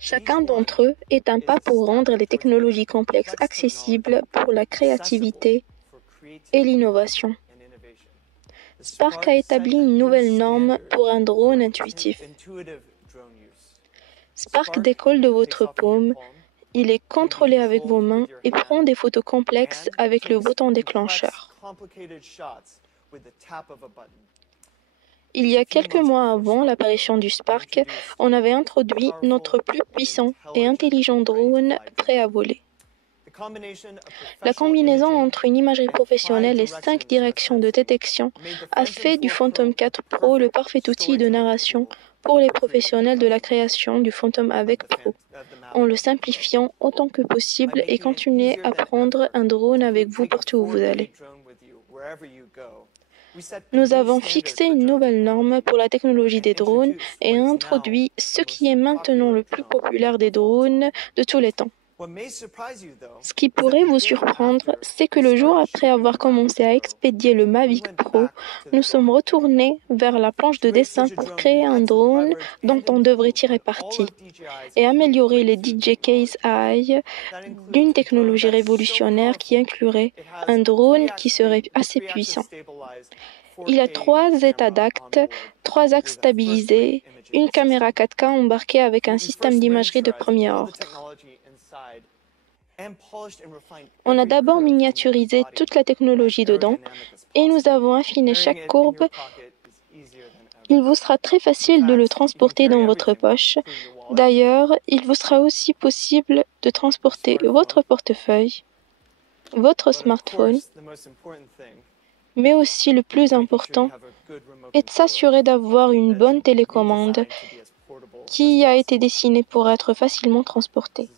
Chacun d'entre eux est un pas pour rendre les technologies complexes accessibles pour la créativité et l'innovation. Spark a établi une nouvelle norme pour un drone intuitif. Spark décolle de votre paume, il est contrôlé avec vos mains et prend des photos complexes avec le bouton déclencheur. Il y a quelques mois avant l'apparition du Spark, on avait introduit notre plus puissant et intelligent drone prêt à voler. La combinaison entre une imagerie professionnelle et 5 directions de détection a fait du Phantom 4 Pro le parfait outil de narration pour les professionnels de la création du Phantom avec Pro, en le simplifiant autant que possible et continuer à prendre un drone avec vous partout où vous allez. Nous avons fixé une nouvelle norme pour la technologie des drones et introduit ce qui est maintenant le plus populaire des drones de tous les temps. Ce qui pourrait vous surprendre, c'est que le jour après avoir commencé à expédier le Mavic Pro, nous sommes retournés vers la planche de dessin pour créer un drone dont on devrait tirer parti et améliorer les DJ Case AI d'une technologie révolutionnaire qui inclurait un drone qui serait assez puissant. Il a 3 états d'acte, 3 axes stabilisés, une caméra 4K embarquée avec un système d'imagerie de premier ordre. On a d'abord miniaturisé toute la technologie dedans et nous avons affiné chaque courbe. Il vous sera très facile de le transporter dans votre poche. D'ailleurs, il vous sera aussi possible de transporter votre portefeuille, votre smartphone, mais aussi le plus important est de s'assurer d'avoir une bonne télécommande qui a été dessinée pour être facilement transportée.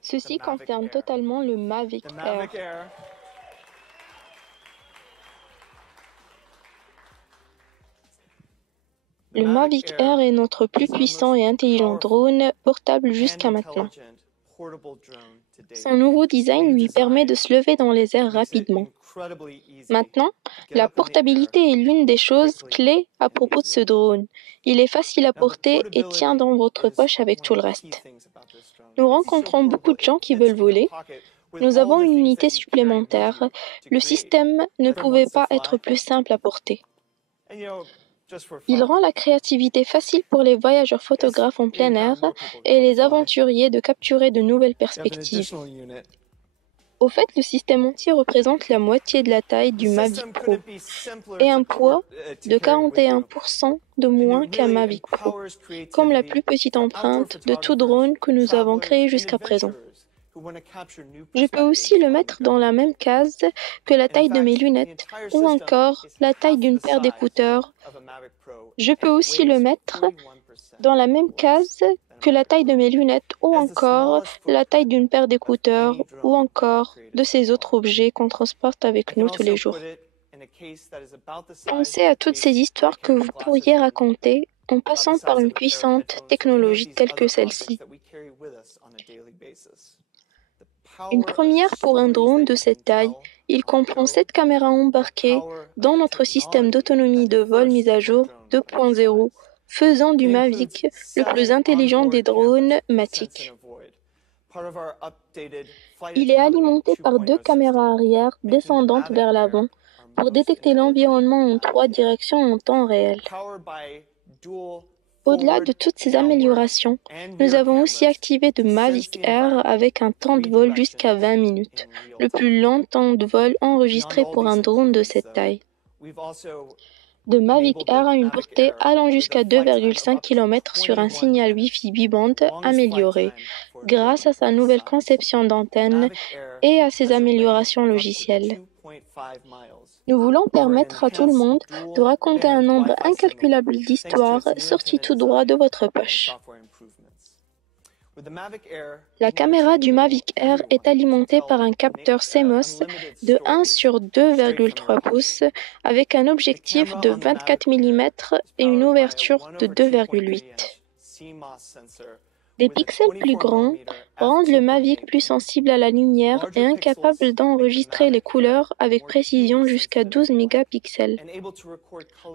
Ceci concerne totalement le Mavic Air. Le Mavic Air est notre plus puissant et intelligent drone portable jusqu'à maintenant. Son nouveau design lui permet de se lever dans les airs rapidement. Maintenant, la portabilité est l'une des choses clés à propos de ce drone. Il est facile à porter et tient dans votre poche avec tout le reste. Nous rencontrons beaucoup de gens qui veulent voler. Nous avons une unité supplémentaire. Le système ne pouvait pas être plus simple à porter. Il rend la créativité facile pour les voyageurs photographes en plein air et les aventuriers de capturer de nouvelles perspectives. Au fait, le système entier représente la moitié de la taille du Mavic Pro et un poids de 41% de moins qu'un Mavic Pro, comme la plus petite empreinte de tout drone que nous avons créé jusqu'à présent. Je peux aussi le mettre dans la même case que la taille de mes lunettes ou encore la taille d'une paire d'écouteurs. Je peux aussi le mettre dans la même case que la taille de mes lunettes ou encore la taille d'une paire d'écouteurs ou encore de ces autres objets qu'on transporte avec nous tous les jours. Pensez à toutes ces histoires que vous pourriez raconter en passant par une puissante technologie telle que celle-ci. Une première pour un drone de cette taille, il comprend 7 caméras embarquées dans notre système d'autonomie de vol mis à jour 2.0, faisant du Mavic le plus intelligent des drones Matic. Il est alimenté par 2 caméras arrière descendantes vers l'avant pour détecter l'environnement en 3 directions en temps réel. Au-delà de toutes ces améliorations, nous avons aussi activé de Mavic Air avec un temps de vol jusqu'à 20 minutes, le plus long temps de vol enregistré pour un drone de cette taille. De Mavic Air a une portée allant jusqu'à 2,5 km sur un signal Wi-Fi bi-bande amélioré, grâce à sa nouvelle conception d'antenne et à ses améliorations logicielles. Nous voulons permettre à tout le monde de raconter un nombre incalculable d'histoires sorties tout droit de votre poche. La caméra du Mavic Air est alimentée par un capteur CMOS de 1 sur 2,3 pouces avec un objectif de 24 mm et une ouverture de 2,8. Des pixels plus grands rendent le Mavic plus sensible à la lumière et incapable d'enregistrer les couleurs avec précision jusqu'à 12 mégapixels.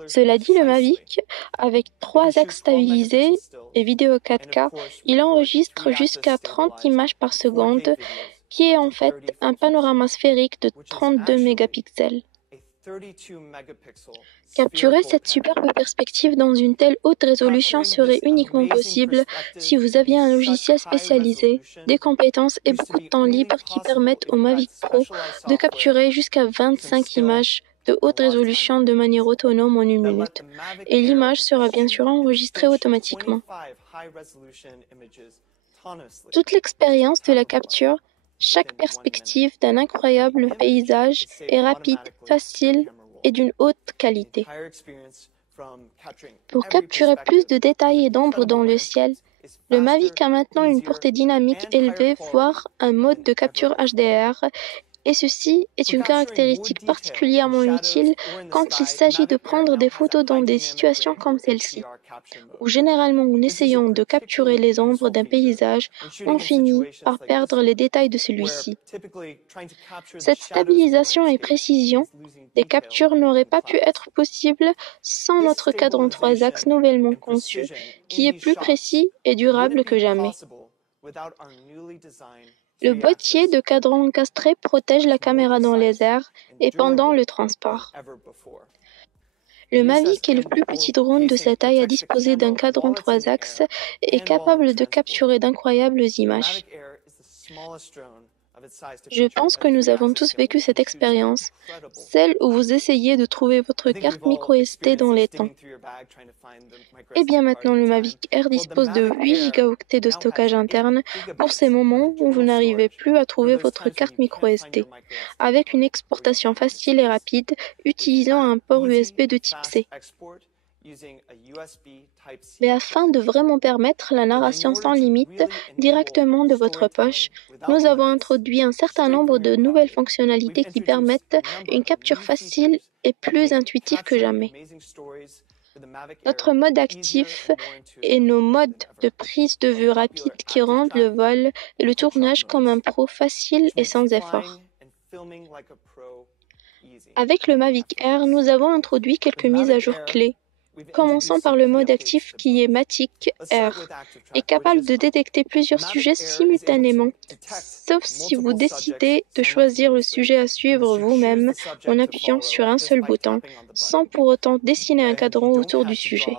Cela dit, le Mavic, avec 3 axes stabilisés et vidéo 4K, il enregistre jusqu'à 30 images par seconde, qui est en fait un panorama sphérique de 32 mégapixels. Capturer cette superbe perspective dans une telle haute résolution serait uniquement possible si vous aviez un logiciel spécialisé, des compétences et beaucoup de temps libre qui permettent au Mavic Pro de capturer jusqu'à 25 images de haute résolution de manière autonome en 1 minute. Et l'image sera bien sûr enregistrée automatiquement. Toute l'expérience de la capture, chaque perspective d'un incroyable paysage est rapide, facile et d'une haute qualité. Pour capturer plus de détails et d'ombres dans le ciel, le Mavic a maintenant une portée dynamique élevée, voire un mode de capture HDR, et ceci est une caractéristique particulièrement utile quand il s'agit de prendre des photos dans des situations comme celle-ci, où généralement en essayant de capturer les ombres d'un paysage, on finit par perdre les détails de celui-ci. Cette stabilisation et précision des captures n'auraient pas pu être possibles sans notre cadran 3 axes nouvellement conçu, qui est plus précis et durable que jamais. Le boîtier de cadran encastré protège la caméra dans les airs et pendant le transport. Le Mavic est le plus petit drone de cette taille à disposer d'un cadran 3 axes et est capable de capturer d'incroyables images. Je pense que nous avons tous vécu cette expérience, celle où vous essayez de trouver votre carte microSD dans les temps. Et bien maintenant, le Mavic Air dispose de 8 Go de stockage interne pour ces moments où vous n'arrivez plus à trouver votre carte microSD, avec une exportation facile et rapide utilisant un port USB de type C. Mais afin de vraiment permettre la narration sans limite directement de votre poche, nous avons introduit un certain nombre de nouvelles fonctionnalités qui permettent une capture facile et plus intuitive que jamais. Notre mode actif et nos modes de prise de vue rapide qui rendent le vol et le tournage comme un pro facile et sans effort. Avec le Mavic Air, nous avons introduit quelques mises à jour clés. Commençons par le mode actif qui est Matic Air, est capable de détecter plusieurs sujets simultanément, sauf si vous décidez de choisir le sujet à suivre vous-même en appuyant sur un seul bouton, sans pour autant dessiner un cadran autour du sujet.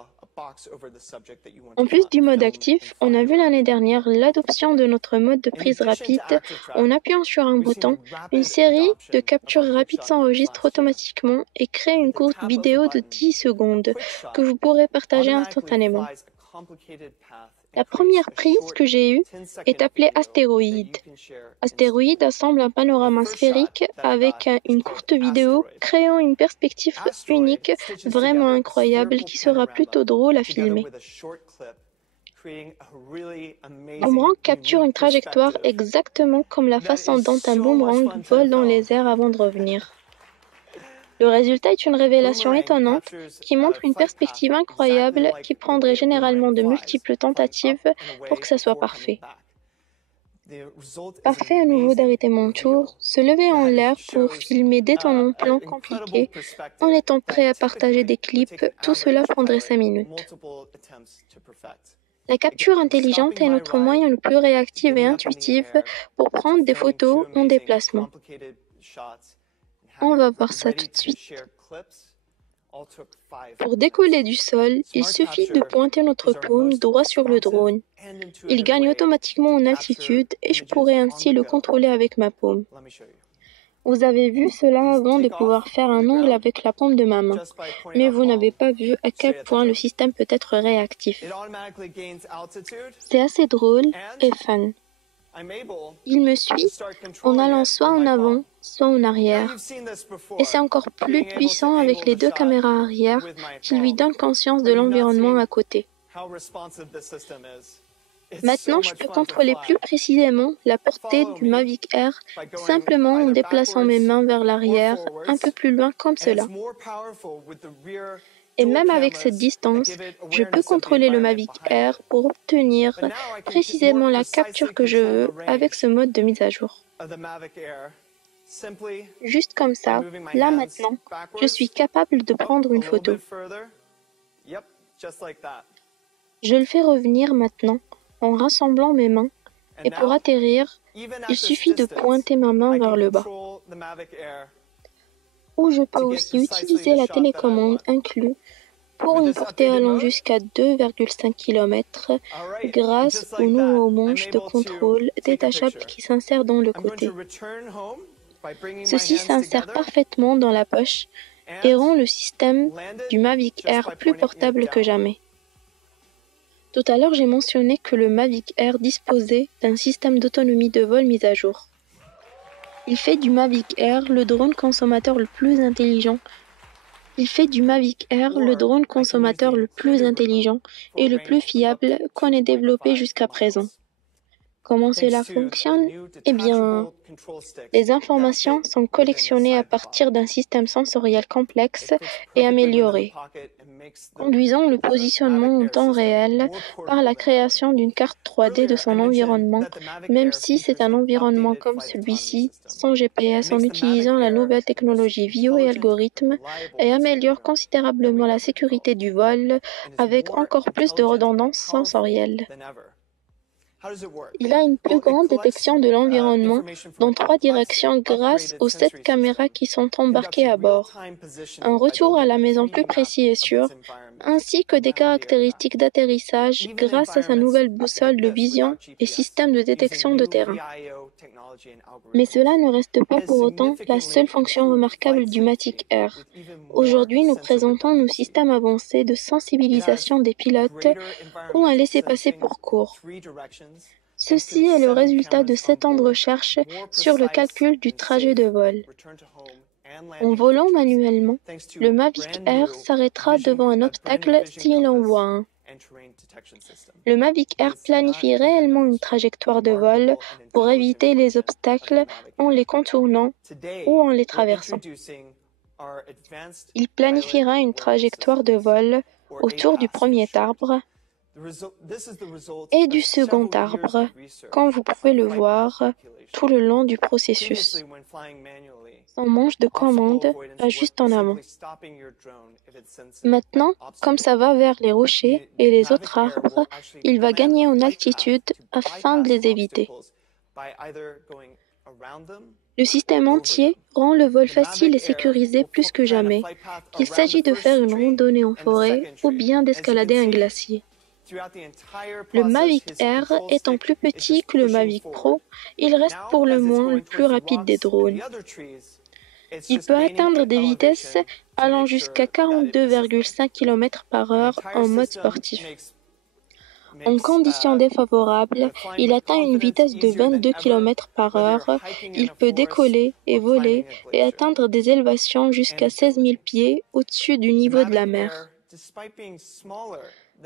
En plus du mode actif, on a vu l'année dernière l'adoption de notre mode de prise rapide. En appuyant sur un bouton, une série de captures rapides s'enregistre automatiquement et crée une courte vidéo de 10 secondes que vous pourrez partager instantanément. La première prise que j'ai eue est appelée Astéroïde. Astéroïde assemble un panorama sphérique avec une courte vidéo créant une perspective unique vraiment incroyable qui sera plutôt drôle à filmer. Boomerang capture une trajectoire exactement comme la façon dont un boomerang vole dans les airs avant de revenir. Le résultat est une révélation étonnante qui montre une perspective incroyable qui prendrait généralement de multiples tentatives pour que ça soit parfait. Parfait à nouveau d'arrêter mon tour, se lever en l'air pour filmer d'étonnants plans compliqués en étant prêt à partager des clips, tout cela prendrait 5 minutes. La capture intelligente est notre moyen le plus réactif et intuitif pour prendre des photos en déplacement. On va voir ça tout de suite. Pour décoller du sol, il suffit de pointer notre paume droit sur le drone. Il gagne automatiquement en altitude et je pourrai ainsi le contrôler avec ma paume. Vous avez vu cela avant de pouvoir faire un ongle avec la paume de ma main, mais vous n'avez pas vu à quel point le système peut être réactif. C'est assez drôle et fun. Il me suit en allant soit en avant, soit en arrière. Et c'est encore plus puissant avec les 2 caméras arrière qui lui donnent conscience de l'environnement à côté. Maintenant, je peux contrôler plus précisément la portée du Mavic Air simplement en déplaçant mes mains vers l'arrière, un peu plus loin comme cela. Et même avec cette distance, je peux contrôler le Mavic Air pour obtenir précisément la capture que je veux avec ce mode de mise à jour. Juste comme ça, là maintenant, je suis capable de prendre une photo. Je le fais revenir maintenant en rassemblant mes mains et pour atterrir, il suffit de pointer ma main vers le bas. Ou je peux aussi utiliser la télécommande inclue pour une portée allant jusqu'à 2,5 km grâce au nouveau manche de contrôle détachable qui s'insère dans le côté. Ceci s'insère parfaitement dans la poche et rend le système du Mavic Air plus portable que jamais. Tout à l'heure, j'ai mentionné que le Mavic Air disposait d'un système d'autonomie de vol mis à jour. Il fait du Mavic Air le drone consommateur le plus intelligent. et le plus fiable qu'on ait développé jusqu'à présent. Comment cela fonctionne? Eh bien, les informations sont collectionnées à partir d'un système sensoriel complexe et amélioré, conduisant le positionnement en temps réel par la création d'une carte 3D de son environnement, même si c'est un environnement comme celui-ci, sans GPS en utilisant la nouvelle technologie VIO et algorithmes, et améliore considérablement la sécurité du vol avec encore plus de redondance sensorielle. Il a une plus grande détection de l'environnement dans 3 directions grâce aux 7 caméras qui sont embarquées à bord, un retour à la maison plus précis et sûr, ainsi que des caractéristiques d'atterrissage grâce à sa nouvelle boussole de vision et système de détection de terrain. Mais cela ne reste pas pour autant la seule fonction remarquable du Mavic Air. Aujourd'hui, nous présentons nos systèmes avancés de sensibilisation des pilotes ou un laissez-passer pour court. Ceci est le résultat de 7 ans de recherche sur le calcul du trajet de vol. En volant manuellement, le Mavic Air s'arrêtera devant un obstacle s'il en voit un. Le Mavic Air planifie réellement une trajectoire de vol pour éviter les obstacles en les contournant ou en les traversant. Il planifiera une trajectoire de vol autour du premier arbre et du second arbre, comme vous pouvez le voir tout le long du processus. Son manche de commande va juste en avant. Maintenant, comme ça va vers les rochers et les autres arbres, il va gagner en altitude afin de les éviter. Le système entier rend le vol facile et sécurisé plus que jamais, qu'il s'agit de faire une randonnée en forêt ou bien d'escalader un glacier. Le Mavic Air étant plus petit que le Mavic Pro, il reste pour le moins le plus rapide des drones. Il peut atteindre des vitesses allant jusqu'à 42,5 km/h en mode sportif. En conditions défavorables, il atteint une vitesse de 22 km/h. Il peut décoller et voler et atteindre des élévations jusqu'à 16 000 pieds au-dessus du niveau de la mer.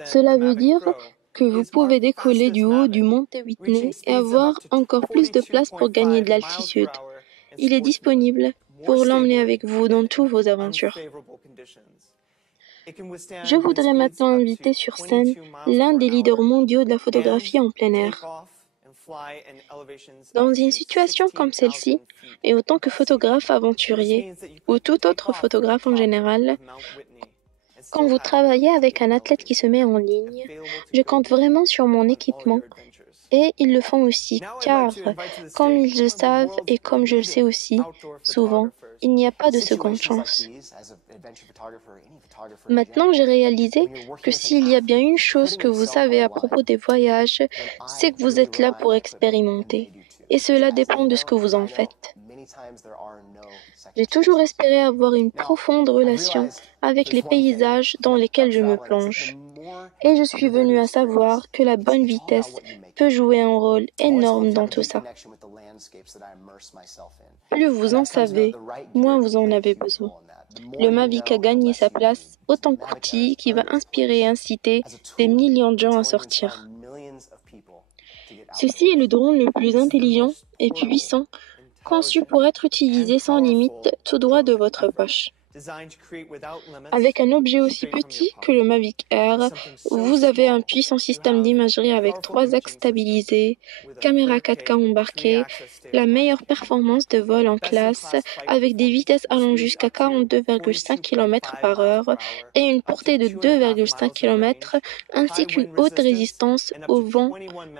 Cela veut dire que vous pouvez décoller du haut du mont Whitney et avoir encore plus de place pour gagner de l'altitude. Il est disponible pour l'emmener avec vous dans toutes vos aventures. Je voudrais maintenant inviter sur scène l'un des leaders mondiaux de la photographie en plein air. Dans une situation comme celle-ci, et en tant que photographe aventurier, ou tout autre photographe en général, quand vous travaillez avec un athlète qui se met en ligne, je compte vraiment sur mon équipement. Et ils le font aussi, car, comme ils le savent et comme je le sais aussi, souvent, il n'y a pas de seconde chance. Maintenant, j'ai réalisé que s'il y a bien une chose que vous savez à propos des voyages, c'est que vous êtes là pour expérimenter. Et cela dépend de ce que vous en faites. J'ai toujours espéré avoir une profonde relation avec les paysages dans lesquels je me plonge. Et je suis venu à savoir que la bonne vitesse peut jouer un rôle énorme dans tout ça. Plus vous en savez, moins vous en avez besoin. Le Mavic a gagné sa place autant qu'outil qui va inspirer et inciter des millions de gens à sortir. Ceci est le drone le plus intelligent et puissant, conçu pour être utilisé sans limite tout droit de votre poche. Avec un objet aussi petit que le Mavic Air, vous avez un puissant système d'imagerie avec 3 axes stabilisés, caméra 4K embarquée, la meilleure performance de vol en classe avec des vitesses allant jusqu'à 42,5 km/h et une portée de 2,5 km ainsi qu'une haute résistance au vent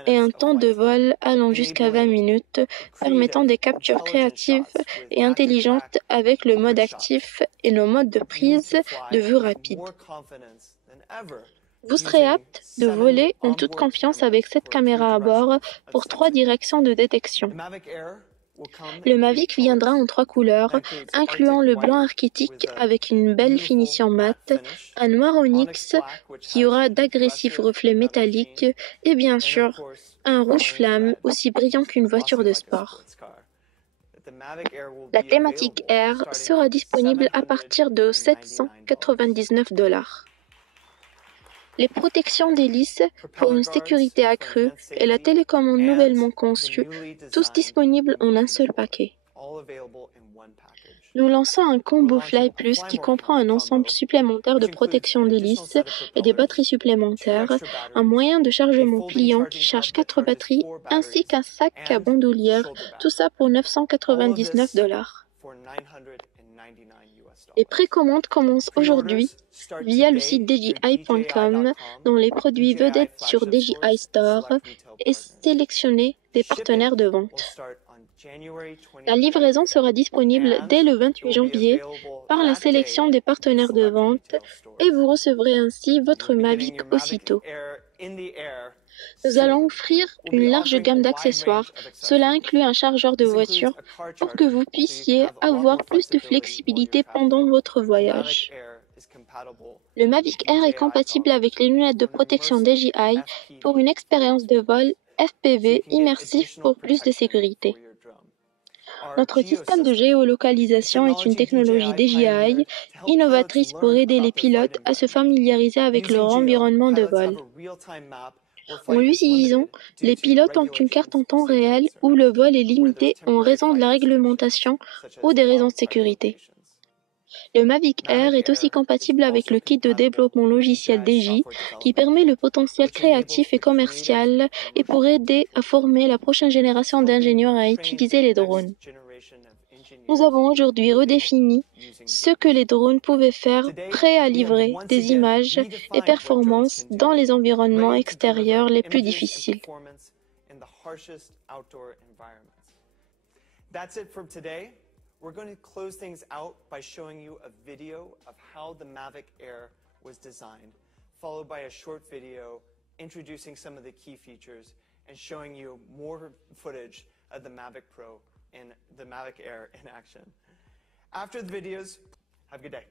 et un temps de vol allant jusqu'à 20 minutes, permettant des captures créatives et intelligentes avec le mode actif et le mode de prise de vue rapide. Vous serez apte de voler en toute confiance avec cette caméra à bord pour 3 directions de détection. Le Mavic viendra en 3 couleurs, incluant le blanc archétype avec une belle finition mate, un noir onyx qui aura d'agressifs reflets métalliques et bien sûr, un rouge flamme aussi brillant qu'une voiture de sport. La thématique Air sera disponible à partir de $799. Les protections d'hélice pour une sécurité accrue et la télécommande nouvellement conçue, tous disponibles en un seul paquet. Nous lançons un combo Fly Plus qui comprend un ensemble supplémentaire de protection d'hélice et des batteries supplémentaires, un moyen de chargement pliant qui charge 4 batteries ainsi qu'un sac à bandoulière, tout ça pour $999. Les précommandes commencent aujourd'hui via le site DJI.com dont les produits vedettes sur DJI Store et sélectionnez des partenaires de vente. La livraison sera disponible dès le 28 janvier par la sélection des partenaires de vente et vous recevrez ainsi votre Mavic aussitôt. Nous allons offrir une large gamme d'accessoires. Cela inclut un chargeur de voiture pour que vous puissiez avoir plus de flexibilité pendant votre voyage. Le Mavic Air est compatible avec les lunettes de protection DJI pour une expérience de vol FPV immersif pour plus de sécurité. Notre système de géolocalisation est une technologie DJI innovatrice pour aider les pilotes à se familiariser avec leur environnement de vol. En l'utilisant, les pilotes ont une carte en temps réel où le vol est limité en raison de la réglementation ou des raisons de sécurité. Le Mavic Air est aussi compatible avec le kit de développement logiciel DJ qui permet le potentiel créatif et commercial et pour aider à former la prochaine génération d'ingénieurs à utiliser les drones. Nous avons aujourd'hui redéfini ce que les drones pouvaient faire, prêts à livrer des images et performances dans les environnements extérieurs les plus difficiles. We're going to close things out by showing you a video of how the Mavic Air was designed, followed by a short video introducing some of the key features and showing you more footage of the Mavic Pro and the Mavic Air in action. After the videos, have a good day.